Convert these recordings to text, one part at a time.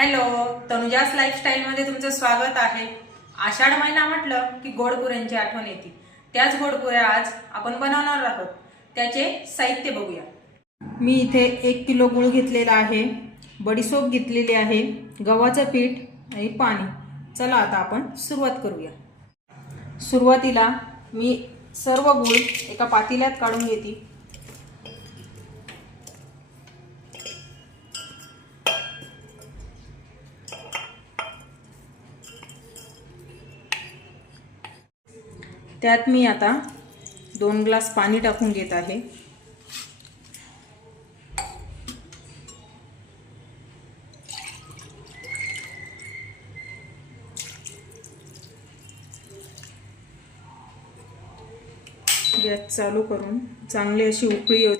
Hello तनुजास लाईफस्टाईलमध्ये तुमचं स्वागत आहे. आषाढ महिना म्हटलं की गोडपुऱ्यांची आठवण येते. त्याच गोडपुऱ्या आज आपण बनवणार आहोत. त्याचे साहित्य बघूया. मी इथे एक किलो गूळ घेतलेला आहे बडीसोप घेतलेली आहे गव्हाचं पीठ आणि पाणी. चला आता आपण सुरुवात करूया. सुरुवातीला मी सर्व गुळ एका पातेल्यात काढून घेते. त्यात मी आता दोन ग्लास पाणी टाकून घेत आहे. गॅस चालू करून चांगली अशी उकळी होती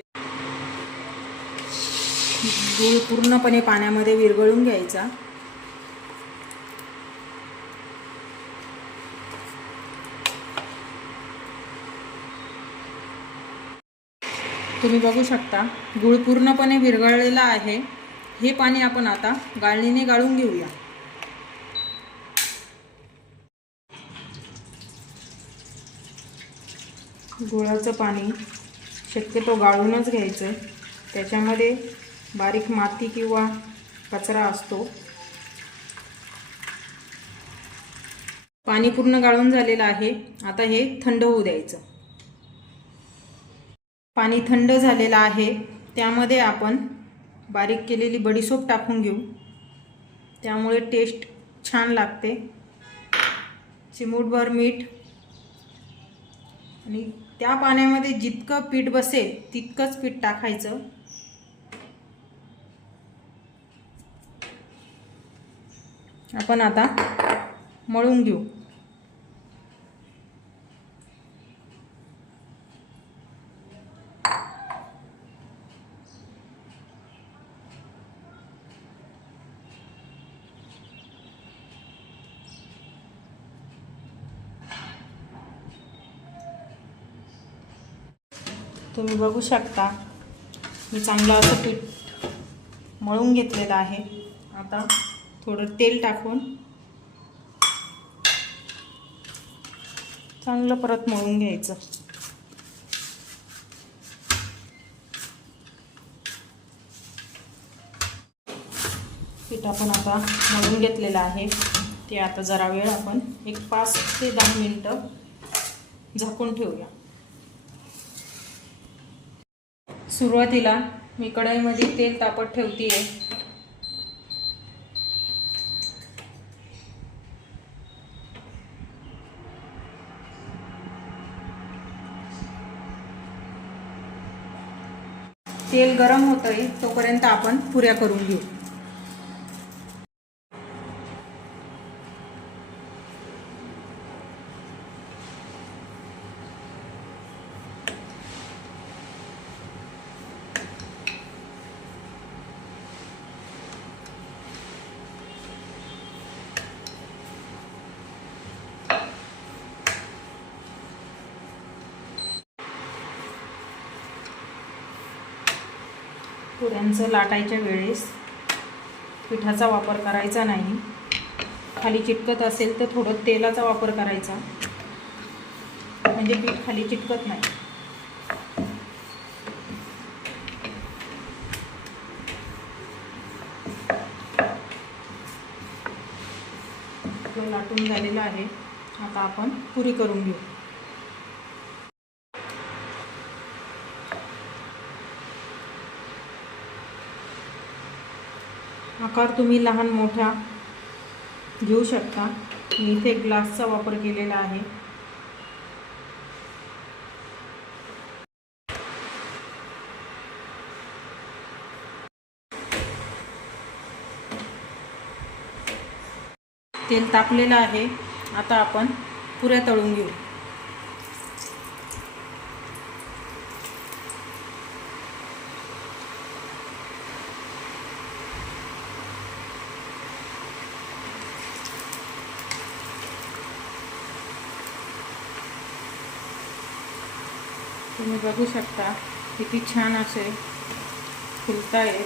गूळ पूर्णपणे पाण्यामध्ये विरघळून घ्यायचा. तुम्ही बघू शकता गूळ पूर्णपणे विरघळलेला आहे. हे पाणी आपण आता गाळणीने गाळून घेऊया. गुळाचं पाणी शक्यतो गाळूनच घ्यायचं. त्याच्यामध्ये बारीक माती किंवा कचरा असतो. पाणी पूर्ण गाळून झालेलं आहे. आता हे थंड होऊ द्यायचं. पाणी थंड झालेलं आहे. त्यामध्ये आपण बारीक केलेली बडीसोप टाकून घेऊ. त्यामुळे टेस्ट छान लागते. चिमूटभर मीठ. आणि त्या पाण्यामध्ये जितकं पीठ बसेल तितकंच पीठ टाकायचं. आपण आता मळून घेऊ. तुम्ही बघू शकता. मी चांगलं असं पीठ मळून घेतलेलं आहे. आता थोडं तेल टाकून चांगलं परत मळून घ्यायचं. पीठ आपण आता मळून घेतलेलं आहे. ते आता जरा वेळ आपण एक पाच ते दहा मिनटं झाकून ठेवूया. सुरुवातीला मी कढईमध्ये तेल तापत ठेवते आहे तेल गरम होतंय तोपर्यंत आपण पुऱ्या करून घेऊ. पुऱ्यांचं लाटायच्या वेळेस पिठाचा वापर करायचा नाही. खाली चिटकत असेल तर थोडं तेलाचा वापर करायचा. म्हणजे पीठ खाली चिटकत नाही. लाटून झालेलं आहे. आता आपण पुरी करून घेऊ. आकार तुम्ही लहान मोठा घेऊ शकता. मी इथे ग्लासचा वापर केलेला आहे. तेल तापलेलं आहे. आता आपण पुऱ्या तळून घेऊ. तुम्ही बघू शकता किती छान असे फुलतायत.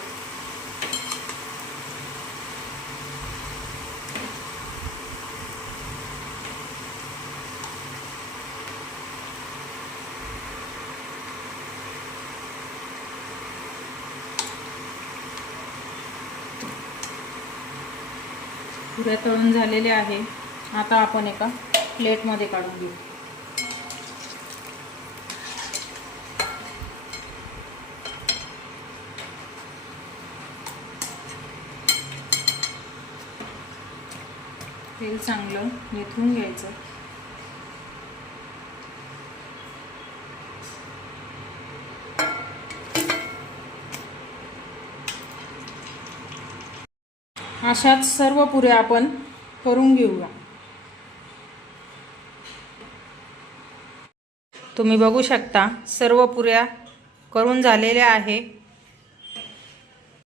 पुऱ्या तळून झालेले आहे. आता आपण एका प्लेटमध्ये काढून घेऊ. तेल चांगलं निथून घ्यायचं. अशाच सर्व पुऱ्या आपण करून घेऊया. तुम्ही बघू शकता सर्व पुऱ्या करून झालेल्या आहे.